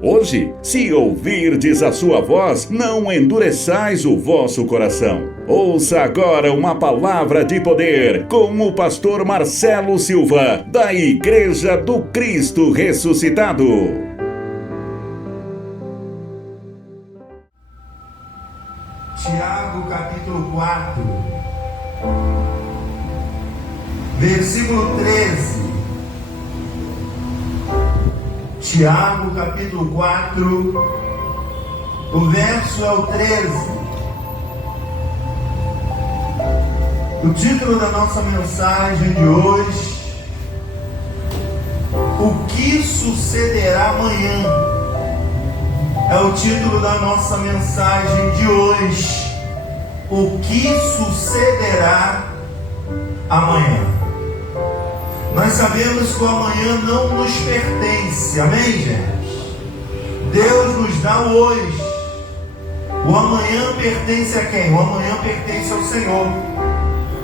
Hoje, se ouvirdes a sua voz, não endureçais o vosso coração. Ouça agora uma palavra de poder com o pastor Marcelo Silva, da Igreja do Cristo Ressuscitado. Tiago capítulo 4, versículo 13. Tiago capítulo 4, o verso é o 13. O título da nossa mensagem de hoje: o que sucederá amanhã? É o título da nossa mensagem de hoje. O que sucederá amanhã? Nós sabemos que o amanhã não nos pertence, amém, gente? Deus nos dá o hoje. O amanhã pertence a quem? O amanhã pertence ao Senhor.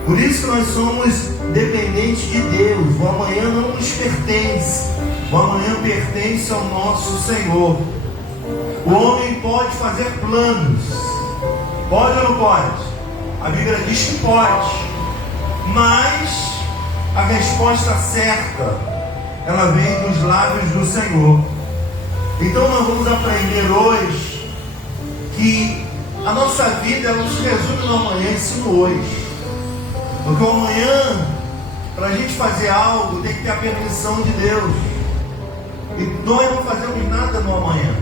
Por isso que nós somos dependentes de Deus. O amanhã não nos pertence. O amanhã pertence ao nosso Senhor. O homem pode fazer planos. Pode ou não pode? A Bíblia diz que pode. Mas a resposta certa, ela vem dos lábios do Senhor. Então nós vamos aprender hoje que a nossa vida ela não se resume no amanhã, e sim no hoje. Porque o amanhã, para a gente fazer algo, tem que ter a permissão de Deus. E nós não fazemos nada no amanhã.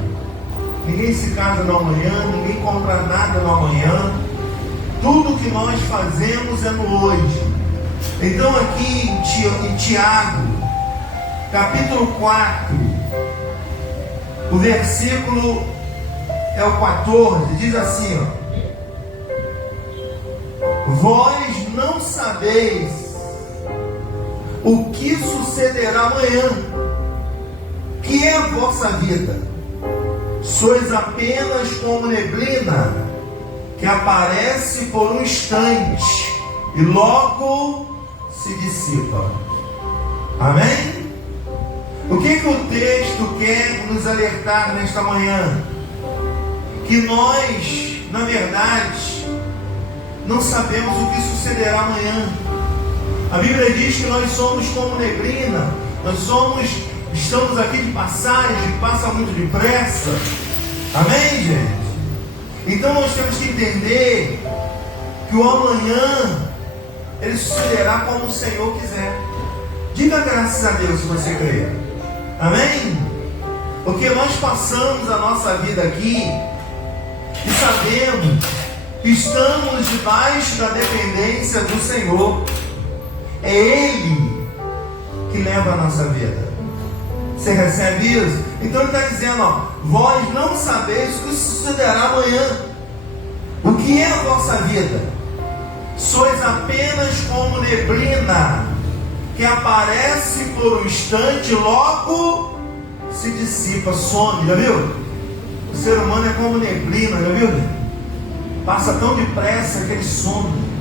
Ninguém se casa no amanhã, ninguém compra nada no amanhã. Tudo que nós fazemos é no hoje. Então aqui em Tiago, capítulo 4, o versículo é o 14, diz assim, vós não sabeis o que sucederá amanhã, que é a vossa vida. Sois apenas como neblina, que aparece por um instante e logo se dissipa. Amém? O que o texto quer nos alertar nesta manhã? Que nós, na verdade, não sabemos o que sucederá amanhã. A Bíblia diz que nós somos como neblina, estamos aqui de passagem, passa muito depressa. Amém, gente? Então nós temos que entender que o amanhã ele sucederá como o Senhor quiser. Diga graças a Deus se você crê. Amém? Porque nós passamos a nossa vida aqui e sabemos que estamos debaixo da dependência do Senhor. É Ele que leva a nossa vida. Você recebe isso? Então ele está dizendo, vós não sabeis o que sucederá amanhã. O que é a vossa vida? Sois apenas como neblina, que aparece por um instante, logo se dissipa, some, já viu? O ser humano é como neblina, já viu? Passa tão depressa que ele some.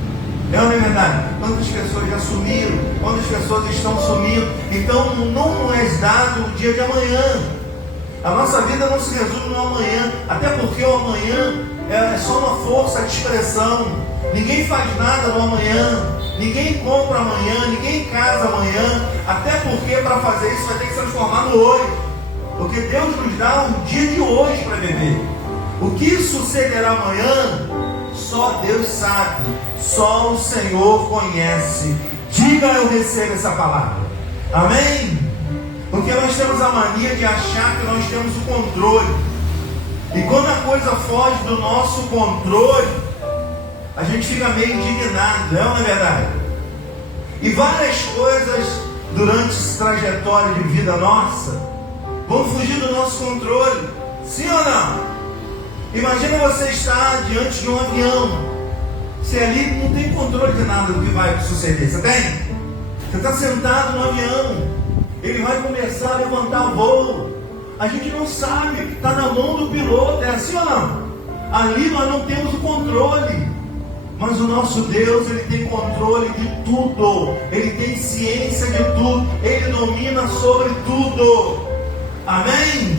É ou não é verdade? Quantas pessoas já sumiram? Quantas pessoas estão sumindo? Então não é dado o dia de amanhã. A nossa vida não se resume no amanhã, até porque o amanhã é só uma força de expressão. Ninguém faz nada no amanhã, ninguém compra amanhã, ninguém casa amanhã, até porque para fazer isso vai ter que se transformar no hoje, porque Deus nos dá um dia de hoje para viver. O que sucederá amanhã, só Deus sabe, só o Senhor conhece. Diga, eu recebo essa palavra. Amém? Porque nós temos a mania de achar que nós temos o controle, e quando a coisa foge do nosso controle, a gente fica meio indignado, não é verdade? E várias coisas durante essa trajetória de vida nossa vão fugir do nosso controle, sim ou não? Imagina você estar diante de um avião, você ali não tem controle de nada do que vai suceder, você tem? Você está sentado no avião, ele vai começar a levantar o voo, a gente não sabe, está na mão do piloto, é assim ou não? Ali nós não temos o controle. Mas o nosso Deus, Ele tem controle de tudo. Ele tem ciência de tudo. Ele domina sobre tudo. Amém?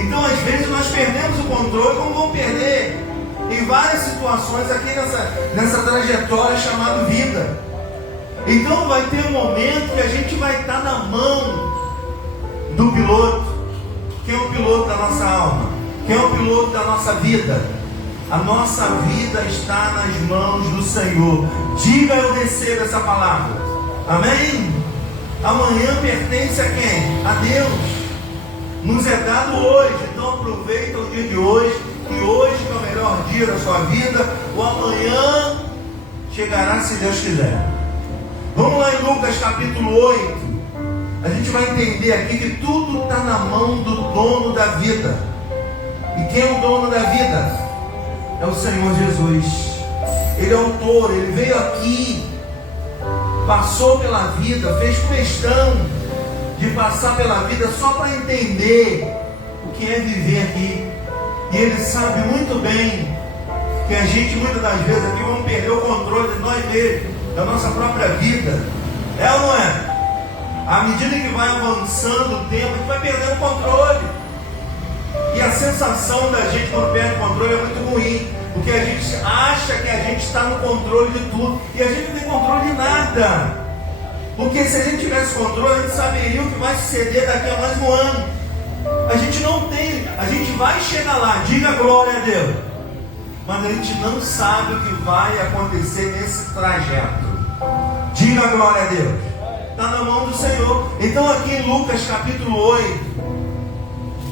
Então às vezes nós perdemos o controle, como vamos perder em várias situações aqui nessa trajetória chamada vida. Então vai ter um momento que a gente vai estar na mão do piloto. Quem é o piloto da nossa alma? Quem é o piloto da nossa vida? A nossa vida está nas mãos do Senhor. Diga eu recebo essa palavra. Amém? Amanhã pertence a quem? A Deus. Nos é dado hoje. Então aproveita o dia de hoje. E hoje é o melhor dia da sua vida. O amanhã chegará se Deus quiser. Vamos lá em Lucas capítulo 8. A gente vai entender aqui que tudo está na mão do dono da vida. E quem é o dono da vida? É o Senhor Jesus. Ele é o autor, ele veio aqui, passou pela vida, fez questão de passar pela vida só para entender o que é viver aqui. E ele sabe muito bem que a gente muitas das vezes aqui vamos perder o controle de nós mesmos, da nossa própria vida. É ou não é? À medida que vai avançando o tempo, a gente vai perdendo o controle. E a sensação da gente quando perde o controle é muito ruim, porque a gente acha que a gente está no controle de tudo, e a gente não tem controle de nada. Porque se a gente tivesse controle, a gente saberia o que vai suceder daqui a mais um ano. A gente não tem, a gente vai chegar lá, diga glória a Deus, mas a gente não sabe o que vai acontecer nesse trajeto. Diga glória a Deus. Está na mão do Senhor. Então aqui em Lucas capítulo 8,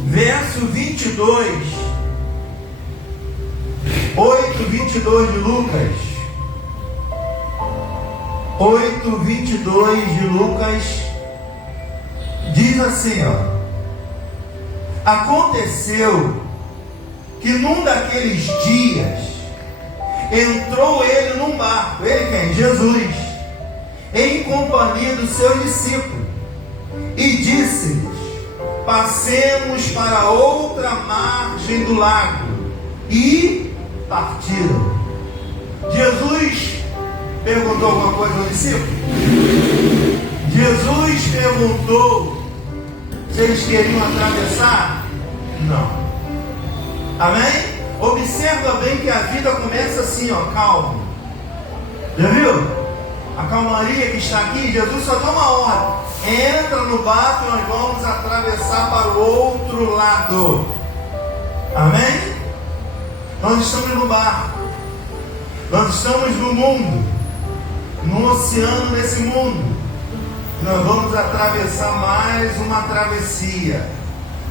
verso 22, 8:22 de Lucas, 8:22 de Lucas, diz assim, ó: aconteceu que num daqueles dias entrou ele num barco, ele quem? Jesus, em companhia dos seus discípulos, e disse-lhes: passemos para outra margem do lago. E partiram. Jesus perguntou alguma coisa ao discípulo? Jesus perguntou se eles queriam atravessar? Não. Amém? Observa bem que a vida começa assim, ó, calmo. Já viu? A calmaria que está aqui, Jesus só dá uma ordem: entra no barco e nós vamos atravessar para o outro lado. Amém? Nós estamos no barco, nós estamos no mundo, no oceano desse mundo. Nós vamos atravessar mais uma travessia,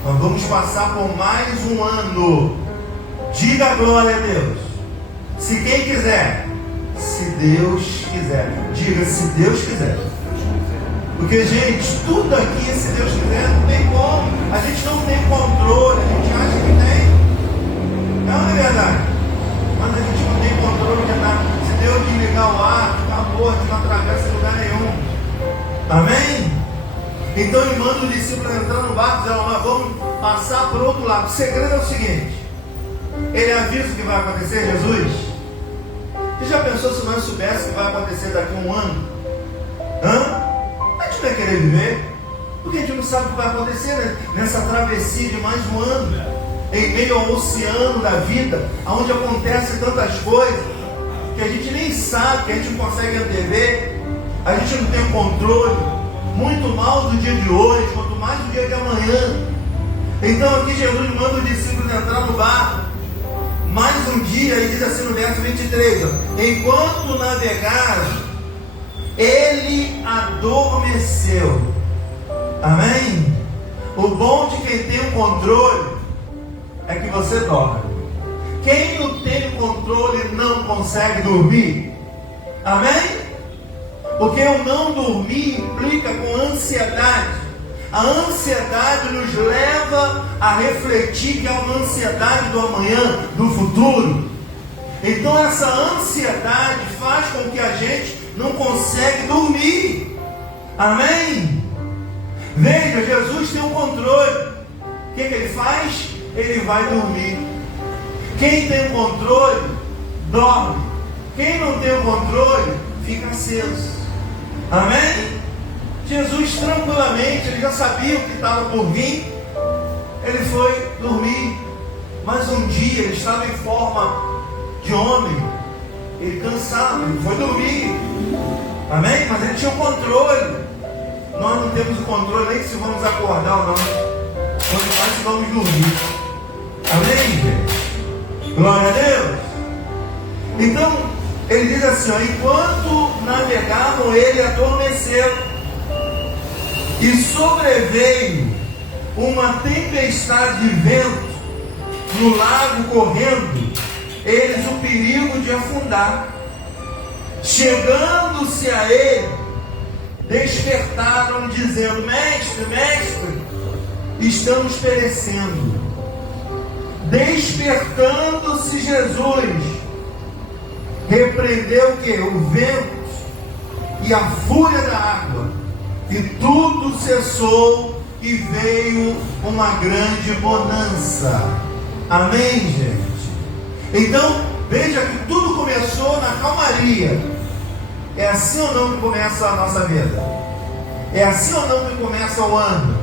nós vamos passar por mais um ano. Diga glória a Deus. Se quem quiser, se Deus quiser. Diga, se Deus quiser. Porque, gente, tudo aqui, se Deus quiser, não tem como. A gente não tem controle, a gente acha que tem. Não é verdade? Mas a gente não tem controle de nada. Se Deus desligar o ar, acabou, a gente não atravessa lugar nenhum. Amém? Então ele manda o discípulo entrar no barco, dizendo: nós vamos passar para o outro lado. O segredo é o seguinte: ele avisa o que vai acontecer, Jesus. Você já pensou se nós soubéssemos o que vai acontecer daqui a um ano? A gente não ia querer viver, porque a gente não sabe o que vai acontecer, né? Nessa travessia de mais um ano, em meio ao oceano da vida, onde acontecem tantas coisas que a gente nem sabe, que a gente não consegue antever, a gente não tem controle, muito mal do dia de hoje, quanto mais do dia de amanhã. Então aqui Jesus manda os discípulos entrar no barco mais um dia, e diz assim no verso 23, ó: enquanto navegaram, ele adormeceu. Amém? O bom de quem tem o controle é que você dorme. Quem não tem o controle não consegue dormir. Amém? Porque o não dormir implica com ansiedade. A ansiedade nos leva a refletir que há uma ansiedade do amanhã, do futuro. Então essa ansiedade faz com que a gente não consegue dormir. Amém? Veja, Jesus tem um controle. O que ele faz? Ele vai dormir. Quem tem o controle, dorme. Quem não tem o controle, fica aceso. Amém? Jesus tranquilamente, ele já sabia o que estava por vir. ele foi dormir, mas um dia ele estava em forma de homem, ele cansado, ele foi dormir, amém? Mas ele tinha o controle. Nós não temos o controle nem se vamos acordar ou não, quando mais se vamos dormir, amém, gente? Glória a Deus. Então ele diz assim, ó, enquanto navegavam, ele adormeceu, e sobreveio uma tempestade de vento no lago correndo, eles o perigo de afundar. Chegando-se a ele, despertaram dizendo, mestre, mestre, estamos perecendo. Despertando-se Jesus, repreendeu o que? O vento e a fúria da água, e tudo cessou, e veio uma grande bonança. Amém, gente? Então, veja que tudo começou na calmaria. É assim ou não que começa a nossa vida? É assim ou não que começa o ano?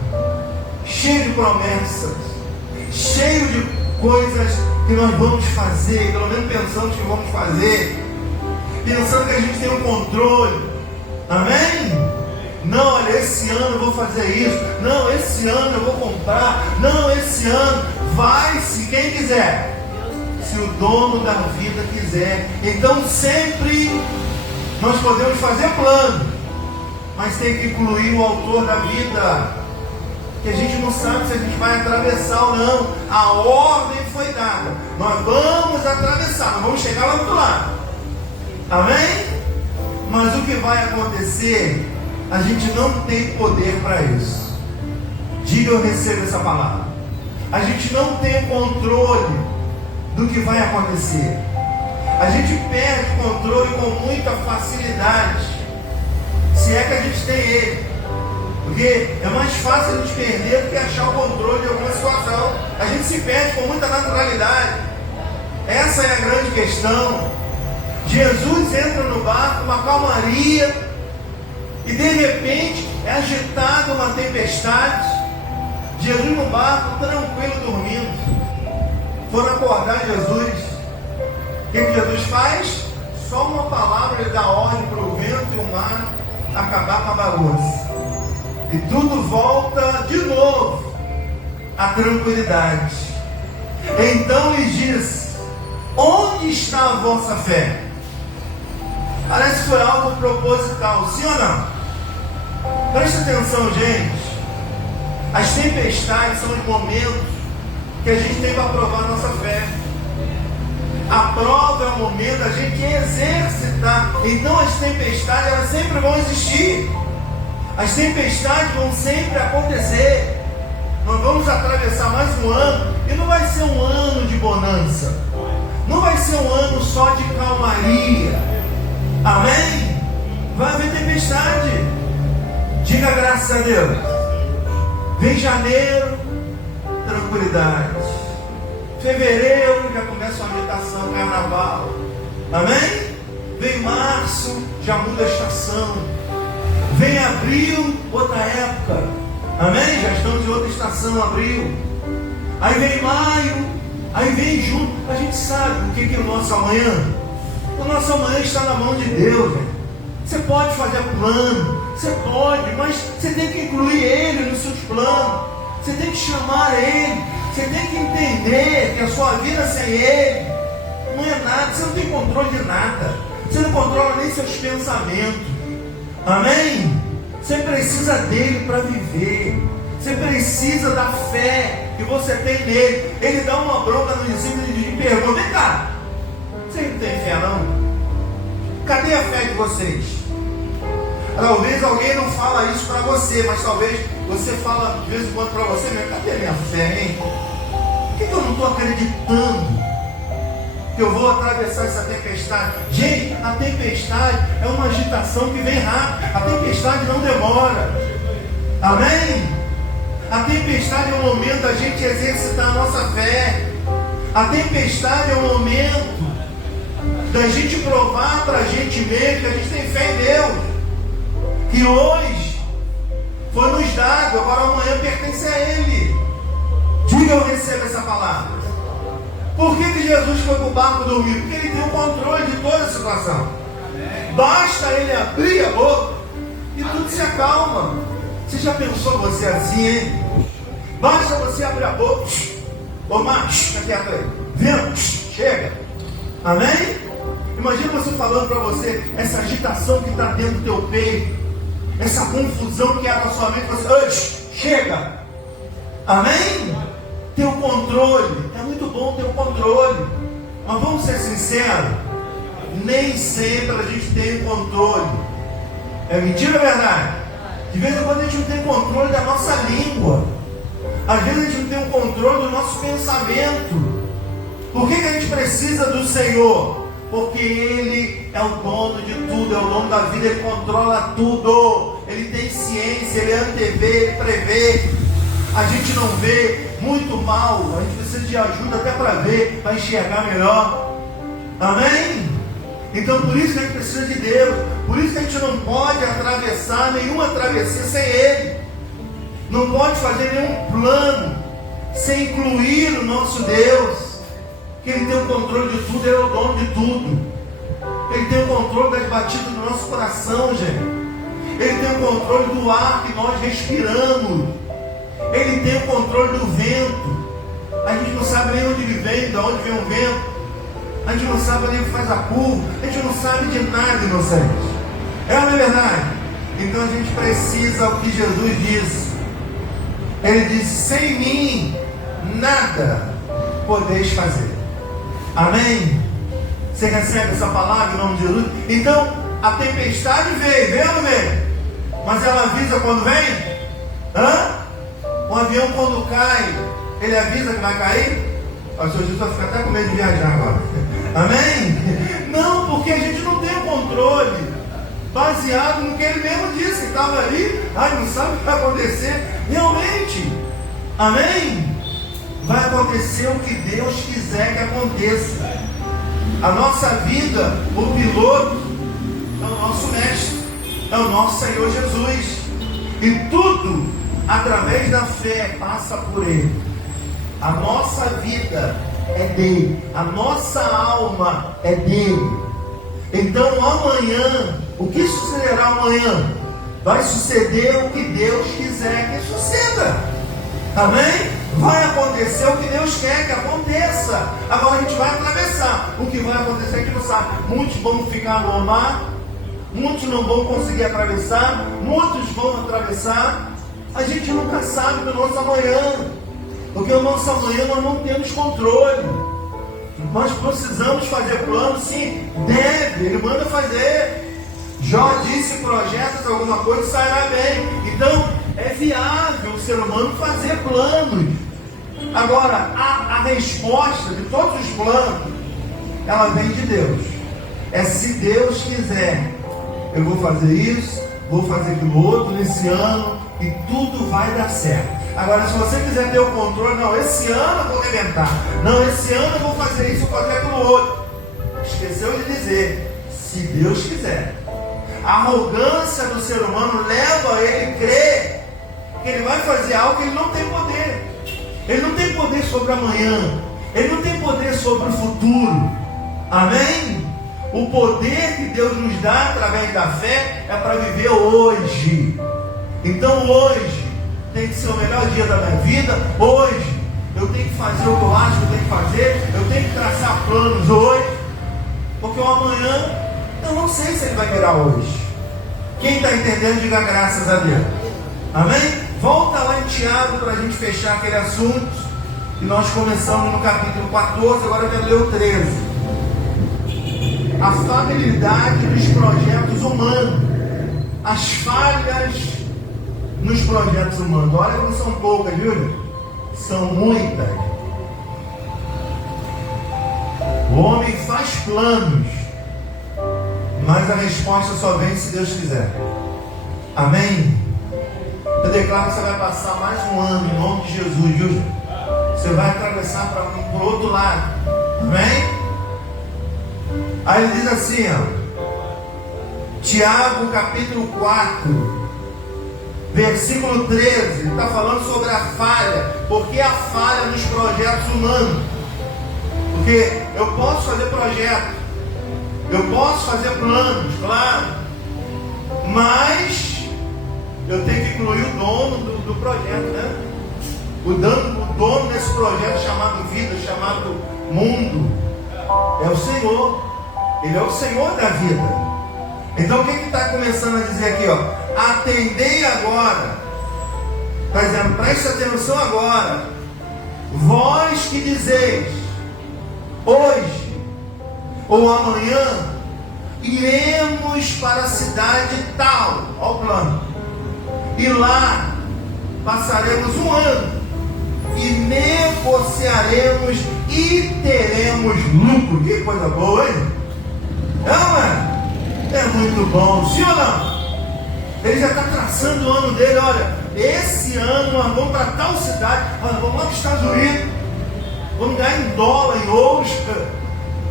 Cheio de promessas, cheio de coisas que nós vamos fazer, pelo menos pensamos que vamos fazer, pensando que a gente tem o controle. Amém? Não, olha, esse ano eu vou fazer isso. Não, esse ano eu vou comprar. Não, esse ano vai, se quem quiser, se o dono da vida quiser. Então sempre nós podemos fazer plano, mas tem que incluir o autor da vida, que a gente não sabe se a gente vai atravessar ou não. A ordem foi dada, nós vamos atravessar, nós vamos chegar lá do outro lado, amém? Mas o que vai acontecer, a gente não tem poder para isso. Diga, eu recebo essa palavra. A gente não tem controle do que vai acontecer. A gente perde o controle com muita facilidade, se é que a gente tem ele. Porque é mais fácil a gente perder do que achar o controle de alguma situação. A gente se perde com muita naturalidade. Essa é a grande questão. Jesus entra no barco, uma calmaria, e de repente é agitada uma tempestade. Jesus no barco, tranquilo, dormindo. Foram acordar Jesus. O que Jesus faz? Só uma palavra, ele dá ordem para o vento e o mar acabar com a bagunça. E tudo volta de novo à tranquilidade. Então lhes diz, onde está a vossa fé? Parece que foi algo proposital, sim ou não? Preste atenção, gente. As tempestades são os momentos que a gente tem para provar a nossa fé. A prova é o momento da gente exercitar. Então as tempestades, elas sempre vão existir. As tempestades vão sempre acontecer. Nós vamos atravessar mais um ano, e não vai ser um ano de bonança, não vai ser um ano só de calmaria, amém? Vai haver tempestade. Diga graças a Deus. Vem janeiro, tranquilidade. Fevereiro já começa uma agitação, carnaval, amém? Vem março, já muda a estação. Vem abril, outra época, amém? Já estamos em outra estação, abril. Aí vem maio, aí vem junho. A gente sabe o que é o nosso amanhã. O nosso amanhã está na mão de Deus, gente. Você pode fazer plano, você pode, mas você tem que incluir Ele nos seus planos. Você tem que chamar Ele. Você tem que entender que a sua vida sem Ele não é nada. Você não tem controle de nada. Você não controla nem seus pensamentos. Amém? Você precisa dele para viver. Você precisa da fé que você tem nele. Ele dá uma bronca no discípulo e pergunta: vem cá, vocês não têm fé não? Cadê a fé de vocês? Talvez alguém não fala isso para você, mas talvez você fala de vez em quando para você mesmo: cadê a minha fé, hein? Por que eu não estou acreditando que eu vou atravessar essa tempestade? Gente, a tempestade é uma agitação que vem rápido. A tempestade não demora. Amém? A tempestade é o momento da gente exercitar a nossa fé. A tempestade é o momento da gente provar para a gente mesmo que a gente tem fé em Deus, que hoje foi nos dado, agora amanhã pertence a Ele. Diga que Jesus foi para o barco dormir? Porque ele tem o controle de toda a situação. Basta ele abrir a boca e tudo se acalma. Você já pensou você assim, hein? Basta você abrir a boca. Ô Marcos, fica quieto aí. Vento, chega. Amém? Imagina você falando para você essa agitação que está dentro do teu peito, essa confusão que há na sua mente. Você, chega. Amém? Ter o controle. É muito bom ter o controle. Mas vamos ser sinceros, nem sempre a gente tem o controle. É mentira ou é verdade? De vez em quando a gente não tem o controle da nossa língua. Às vezes a gente não tem o controle do nosso pensamento. Por que a gente precisa do Senhor? Porque Ele é o dono de tudo, é o dono da vida, Ele controla tudo. Ele tem ciência, Ele antevê, Ele prevê. A gente não vê muito mal, a gente precisa de ajuda até para ver, para enxergar melhor. Amém? Então por isso que a gente precisa de Deus. Por isso que a gente não pode atravessar nenhuma travessia sem Ele. Não pode fazer nenhum plano sem incluir o nosso Deus. Que Ele tem o controle de tudo, Ele é o dono de tudo. Ele tem o controle das batidas do nosso coração, gente. Ele tem o controle do ar que nós respiramos. Ele tem o controle do vento. A gente não sabe nem onde ele vem, de onde vem o vento. A gente não sabe onde ele faz a curva. A gente não sabe de nada, inocente. É ou não é verdade? Então a gente precisa o que Jesus disse. Ele disse: sem mim nada podeis fazer. Amém? Você recebe essa palavra em nome de Jesus? Então a tempestade veio ou não veio? Mas ela avisa quando vem? Um avião quando cai, ele avisa que vai cair? O Senhor Jesus vai ficar até com medo de viajar agora. Amém? Não, porque a gente não tem o controle. Baseado no que Ele mesmo disse, que estava ali, não sabe o que vai acontecer. Realmente, amém? Vai acontecer o que Deus quiser que aconteça. A nossa vida, o piloto, é o nosso mestre, é o nosso Senhor Jesus. E tudo, através da fé, passa por Ele. A nossa vida é dele, a nossa alma é dele. Então amanhã, o que sucederá amanhã? Vai suceder o que Deus quiser que suceda. Amém? Vai acontecer o que Deus quer que aconteça. Agora a gente vai atravessar. O que vai acontecer a gente não sabe. Muitos vão ficar no mar, muitos não vão conseguir atravessar, muitos vão atravessar. A gente nunca sabe do nosso amanhã, porque o nosso amanhã nós não temos controle. Nós precisamos fazer plano, sim, deve, Ele manda fazer. Jó disse: projetas alguma coisa sairá bem. Então é viável o ser humano fazer planos. Agora a resposta de todos os planos, ela vem de Deus. É se Deus quiser, eu vou fazer isso, vou fazer aquilo outro nesse ano, e tudo vai dar certo. Agora, se você quiser ter o controle, não, esse ano eu vou arrebentar, não, esse ano eu vou fazer isso, vou fazer aquilo outro. Esqueceu de dizer, se Deus quiser. A arrogância do ser humano leva ele a crer que ele vai fazer algo que ele não tem poder. Ele não tem poder sobre amanhã, ele não tem poder sobre o futuro. Amém? O poder que Deus nos dá através da fé é para viver hoje. Então hoje tem que ser o melhor dia da minha vida. Hoje eu tenho que fazer o que eu acho que eu tenho que fazer. Eu tenho que traçar planos hoje, porque o amanhã eu não sei se ele vai virar hoje. Quem está entendendo, diga graças a Deus. Amém? Volta lá em Tiago para a gente fechar aquele assunto. E nós começamos no capítulo 14, agora eu quero ler o 13. A falhabilidade dos projetos humanos. As falhas nos projetos humanos. Olha que não são poucas, viu? São muitas. O homem faz planos, mas a resposta só vem se Deus quiser. Amém? Eu declaro que você vai passar mais um ano em nome de Jesus, viu? Você vai atravessar para o outro lado. Amém? Aí ele diz assim, Tiago capítulo 4, versículo 13, ele está falando sobre a falha. Por que a falha nos projetos humanos? Porque eu posso fazer projeto, eu posso fazer planos, claro, mas eu tenho que incluir o dono do projeto, né? O dono desse projeto chamado vida, chamado mundo, é o Senhor. Ele é o Senhor da vida. Então o que está começando a dizer aqui, ó? Atendei agora. Está dizendo, preste atenção agora. Vós que dizeis, hoje ou amanhã iremos para a cidade tal, ó o plano, e lá passaremos um ano e negociaremos e teremos lucro. Que coisa boa, hein? Não é muito bom, sim ou não? Ele já está traçando o ano dele. Olha, esse ano nós vamos para tal cidade, nós vamos lá para os Estados Unidos, vamos ganhar em dólar, em ouros.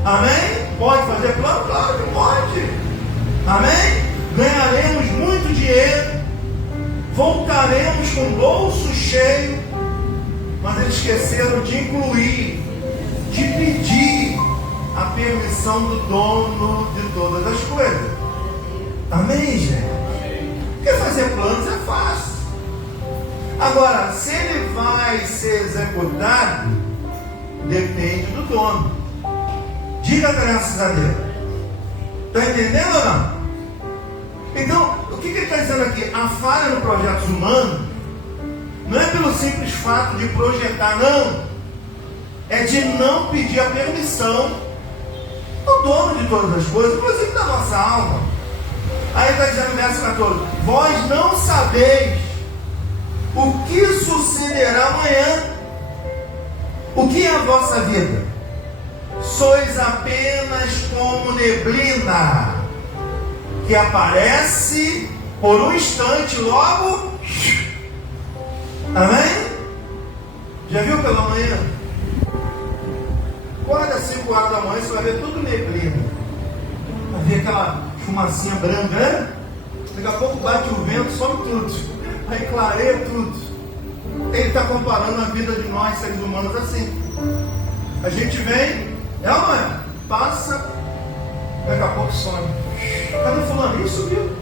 Amém? Pode fazer plano? Claro que pode. Amém? Ganharemos muito dinheiro, voltaremos com o bolso cheio. Mas eles esqueceram de incluir, de pedir a permissão do dono de todas as coisas. Amém, gente? Porque fazer planos é fácil. Agora, se ele vai ser executado, depende do dono. Diga graças a Deus. Está entendendo ou não? Então, o que ele está dizendo aqui? A falha no projeto humano não é pelo simples fato de projetar, não. É de não pedir a permissão do dono de todas as coisas, inclusive da nossa alma. Aí está dizendo no verso 14: vós não sabeis o que sucederá amanhã. O que é a vossa vida? Sois apenas como neblina, que aparece por um instante, logo. Amém? Já viu pela manhã? Acorda às 5 horas da manhã, você vai ver tudo neblina. Vai ver aquela fumacinha branca, né? Daqui a pouco bate o vento, some tudo. Aí clareia tudo. Ele está comparando a vida de nós, seres humanos, assim. A gente vem, passa, daqui a pouco some. Cadê o fulano? Ele subiu.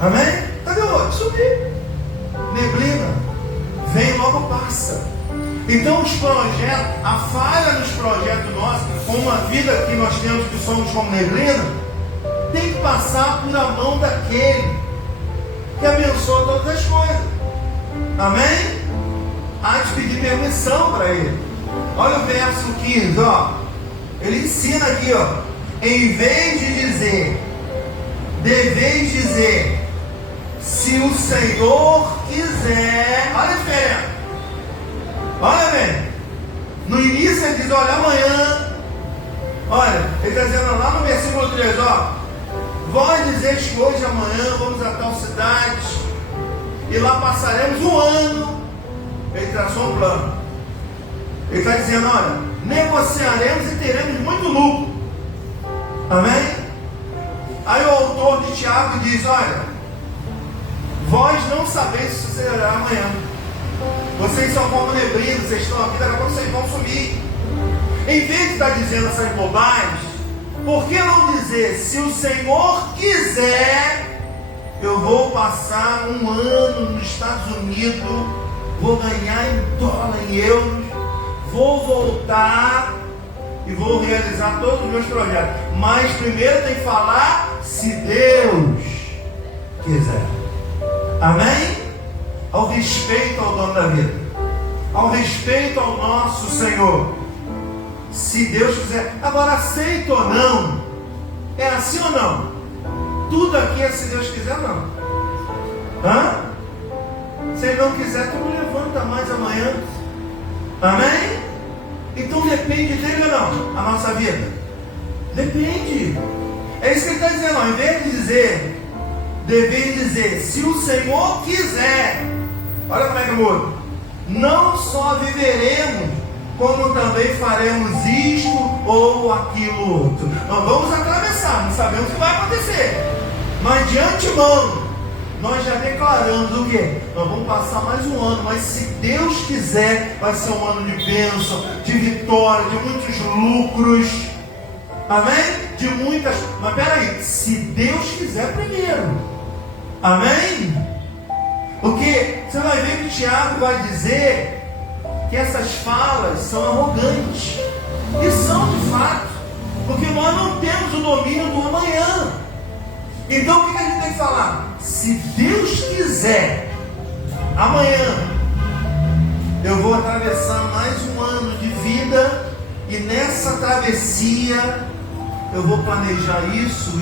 Amém? Cadê o outro? Subiu. Neblina. Vem, logo passa. Então os projetos, a falha nos projetos nossos, como a vida que nós temos, que somos como neblina, tem que passar por a mão daquele que abençoa todas as coisas. Amém? Há de pedir permissão para ele. Olha o verso 15, ó. Ele ensina aqui, ó. Em vez de dizer, deveis dizer, se o Senhor quiser. Olha a diferença. Olha bem. No início ele diz, olha, amanhã. Olha, ele está dizendo lá no versículo 3, ó. Vós dizeis que hoje e amanhã vamos a tal cidade e lá passaremos um ano. Ele traçou um plano. Ele está dizendo, olha, negociaremos e teremos muito lucro. Amém? Aí o autor de Tiago diz, olha, vós não sabeis se sucederá amanhã. Vocês são como neblina, vocês estão aqui, daqui a pouco vocês vão sumir. Em vez de estar dizendo essas bobagens, por que não dizer, se o Senhor quiser, eu vou passar um ano nos Estados Unidos, vou ganhar em dólar, em euros, vou voltar e vou realizar todos os meus projetos. Mas primeiro tem que falar, se Deus quiser. Amém? Ao respeito ao dono da vida, ao respeito ao nosso Senhor. Se Deus quiser. Agora, aceito ou não, é assim ou não? Tudo aqui é se Deus quiser, não. Se Ele não quiser, tu não levanta mais amanhã. Amém? Então depende dele ou não, a nossa vida? Depende. É isso que ele está dizendo, ó. Em vez de dizer, deveis dizer, se o Senhor quiser. Olha como é que muda. Não só viveremos, como também faremos isto ou aquilo outro. Nós vamos atravessar, não sabemos o que vai acontecer, mas de antemão nós já declaramos o quê? Nós vamos passar mais um ano, mas se Deus quiser, vai ser um ano de bênção, de vitória, de muitos lucros. Amém? De muitas. Mas peraí, se Deus quiser primeiro. Amém? Porque você vai ver que Tiago vai dizer que essas falas são arrogantes. E são de fato. Porque nós não temos o domínio do amanhã. Então o que a gente tem que falar? Se Deus quiser, amanhã eu vou atravessar mais um ano de vida. E nessa travessia eu vou planejar isso.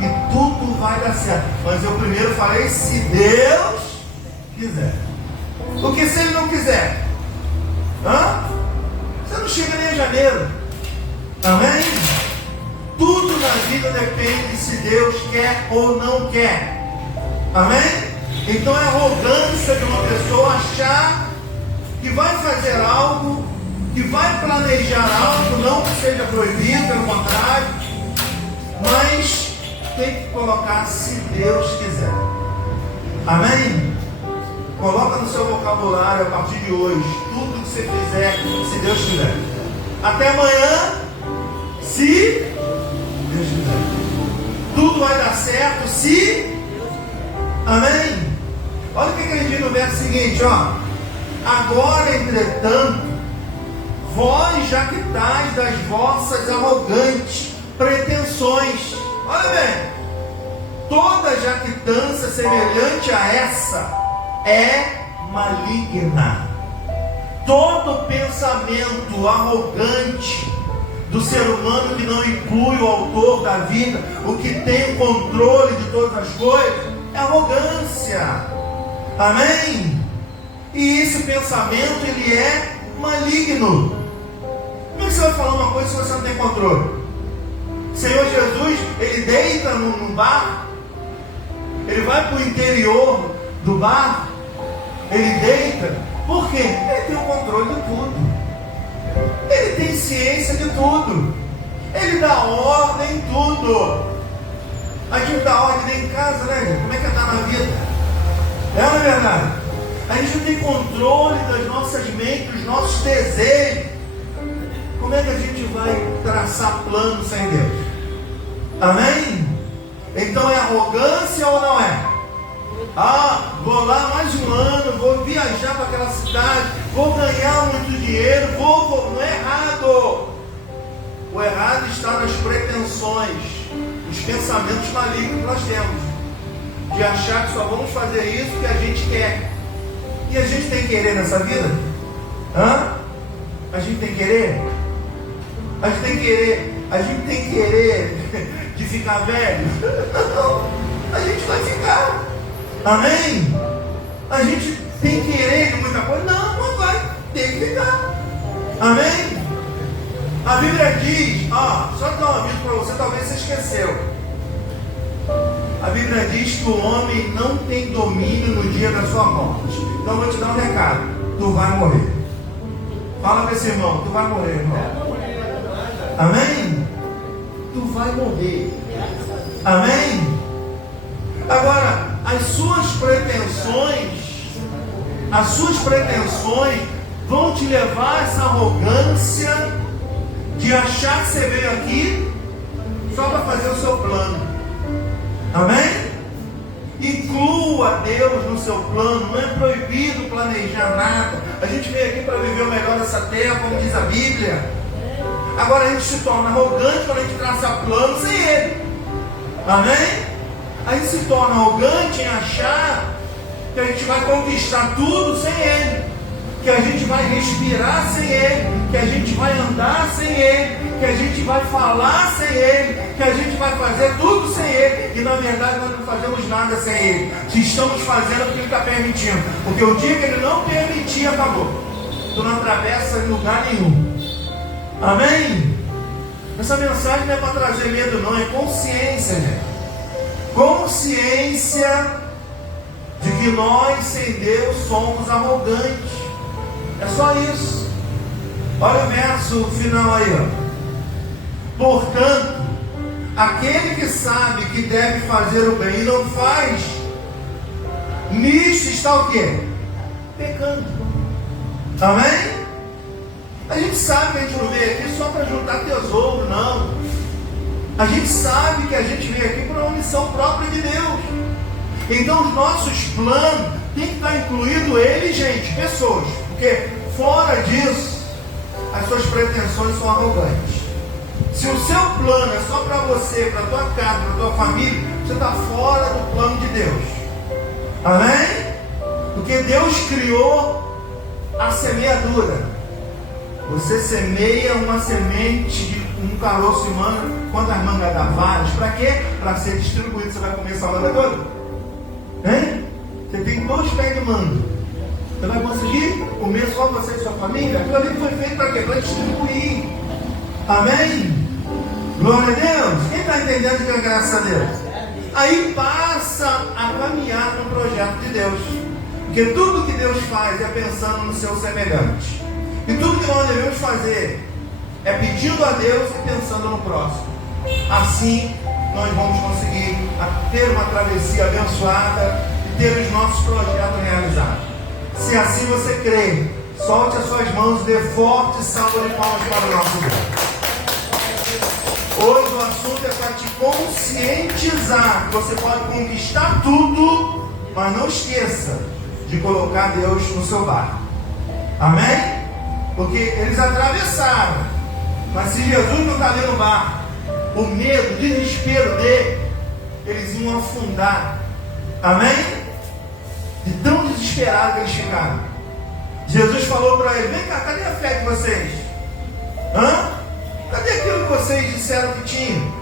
E tudo vai dar certo. Mas eu primeiro falei, se Deus quiser. Porque se Ele não quiser, você não chega nem em janeiro. Amém? Tudo na vida depende se Deus quer ou não quer. Amém? Então é arrogância de uma pessoa achar que vai fazer algo, que vai planejar algo, não que seja proibido, pelo contrário, mas tem que colocar se Deus quiser. Amém? Coloca no seu vocabulário a partir de hoje tudo que você fizer, se Deus quiser. Até amanhã, se Deus quiser. Tudo vai dar certo se. Amém? Olha o que ele diz no verso seguinte, ó. Agora, entretanto, vós jactais das vossas arrogantes pretensões. Olha bem, toda jactância semelhante a essa é maligna. Todo pensamento arrogante do ser humano que não inclui o autor da vida, o que tem o controle de todas as coisas, é arrogância. Amém? E esse pensamento, ele é maligno. Como é que você vai falar uma coisa se você não tem controle? O Senhor Jesus, ele deita num bar, ele vai para o interior do bar, ele deita, por quê? Ele tem o controle de tudo, ele tem ciência de tudo, ele dá ordem em tudo. A gente dá ordem dentro de casa, né, gente? Como é que está na vida? É ou não é verdade? A gente não tem controle das nossas mentes, dos nossos desejos. Como é que a gente vai traçar plano sem Deus? Amém? Então é arrogância ou não é? Vou lá mais um ano, vou viajar para aquela cidade, vou ganhar muito dinheiro, não é errado. O errado está nas pretensões, nos pensamentos malignos que nós temos, de achar que só vamos fazer isso que a gente quer. E a gente tem querer nessa vida? A gente tem querer? A gente tem querer de ficar velho? Não, a gente vai ficar. Amém? A gente tem querer de muita coisa? Não vai, tem que ficar. Amém? A Bíblia diz, só dar um aviso para você, talvez você esqueceu. A Bíblia diz que o homem não tem domínio no dia da sua morte. Então eu vou te dar um recado, tu vai morrer. Fala para esse irmão, tu vai morrer, irmão. Amém? Tu vai morrer. Amém? Agora, as suas pretensões vão te levar a essa arrogância de achar que você veio aqui só para fazer o seu plano. Amém? Inclua Deus no seu plano. Não é proibido planejar nada. A gente veio aqui para viver o melhor dessa terra, como diz a Bíblia. Agora a gente se torna arrogante quando a gente traça plano sem Ele. Amém? A gente se torna arrogante em achar que a gente vai conquistar tudo sem Ele, que a gente vai respirar sem Ele, que a gente vai andar sem Ele, que a gente vai falar sem Ele, que a gente vai fazer tudo sem Ele, e na verdade nós não fazemos nada sem Ele. Se estamos fazendo porque Ele está permitindo, porque o dia que Ele não permitir, acabou. Tu não atravessa em lugar nenhum. Amém? Essa mensagem não é para trazer medo não, é consciência, gente. Consciência de que nós sem Deus somos arrogantes. É só isso. Olha o verso final aí, ó. Portanto, Aquele que sabe que deve fazer o bem e não faz, nisso está o quê? Pecando. Amém? A gente sabe que a gente não veio aqui só para juntar tesouro, não. A gente sabe que a gente veio aqui por uma missão própria de Deus. Então os nossos planos tem que estar incluído ele, gente, pessoas. Porque fora disso, as suas pretensões são arrogantes. Se o seu plano é só para você, para a tua casa, para a tua família, você está fora do plano de Deus. Amém? Porque Deus criou a semeadura. Você semeia uma semente de um caroço de manga, quantas mangas dá? Várias. Para quê? Para ser distribuído. Você vai comer essa manga toda? Hein? Você tem 2 pés de manga. Você vai conseguir comer só você e sua família? Aquilo ali foi feito para quê? Para distribuir. Amém? Glória a Deus. Quem está entendendo que é graças a Deus? Aí passa a caminhar no projeto de Deus. Porque tudo que Deus faz é pensando no seu semelhante. E tudo que nós devemos fazer é pedindo a Deus e pensando no próximo. Assim nós vamos conseguir ter uma travessia abençoada e ter os nossos projetos realizados. Se assim você crê, solte as suas mãos e dê forte salva de palmas para o nosso Deus. Hoje o assunto é para te conscientizar que você pode conquistar tudo, mas não esqueça de colocar Deus no seu barco. Amém? Porque eles atravessaram, mas se Jesus não está ali no barco, o medo, o desespero dele, eles iam afundar. Amém? De tão desesperado que eles ficaram. Jesus falou para eles: vem cá, cadê a fé de vocês? Cadê aquilo que vocês disseram que tinham?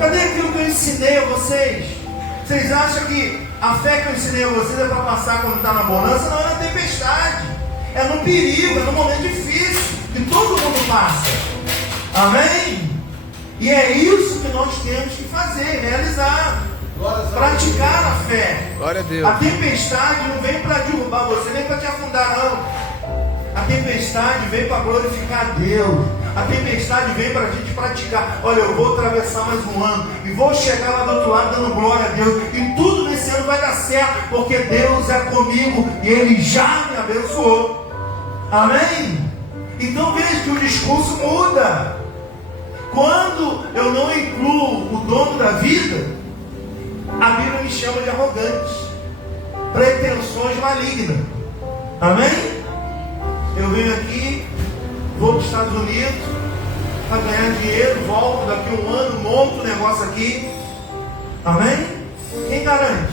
Cadê aquilo que eu ensinei a vocês? Vocês acham que a fé que eu ensinei a vocês é para passar quando está na bonança? Não, é na tempestade. É no perigo, é no momento difícil, que todo mundo passa. Amém? E é isso que nós temos que fazer, realizar. Praticar a fé. Glória a Deus. A tempestade não vem para derrubar você, nem para te afundar, não. A tempestade vem para glorificar Deus. A tempestade vem para a gente praticar. Olha, eu vou atravessar mais um ano e vou chegar lá do outro lado dando glória a Deus. E tudo nesse ano vai dar certo, porque Deus é comigo e Ele já me abençoou. Amém? Então veja que o discurso muda. Quando eu não incluo o dono da vida, a Bíblia me chama de arrogante, pretensões malignas. Amém? Eu venho aqui, vou para os Estados Unidos para ganhar dinheiro, volto daqui a um ano, monto o negócio aqui. Amém? Quem garante?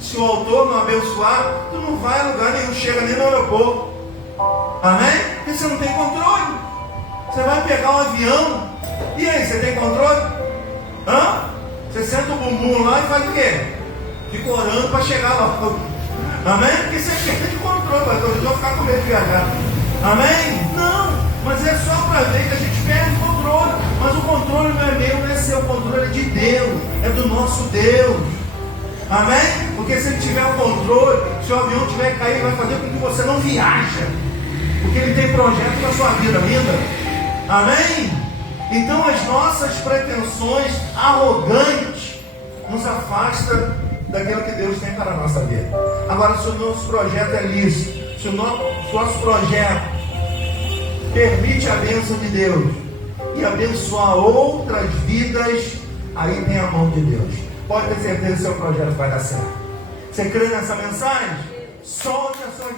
Se o autor não abençoar, tu não vai a lugar nenhum, chega nem no aeroporto. Amém? Porque você não tem controle. Você vai pegar um avião, e aí, você tem controle? Você senta o bumbum lá e faz o quê? Fica orando para chegar lá. Amém? Porque você quer de controle, mas eu vou ficar com medo de viajar. Amém? Não, mas é só para ver que a gente perde o controle. Mas o controle não é meu, não é seu, o controle é de Deus, é do nosso Deus. Amém? Porque se ele tiver o controle, se o avião tiver que cair, vai fazer com que você não viaja. Porque ele tem projeto na sua vida ainda. Amém? Então as nossas pretensões arrogantes nos afastam daquilo que Deus tem para a nossa vida. Agora, se o nosso projeto é lícito, se o nosso projeto permite a bênção de Deus e abençoar outras vidas, aí tem a mão de Deus. Pode ter certeza que seu projeto vai dar certo. Você crê nessa mensagem? Solte as suas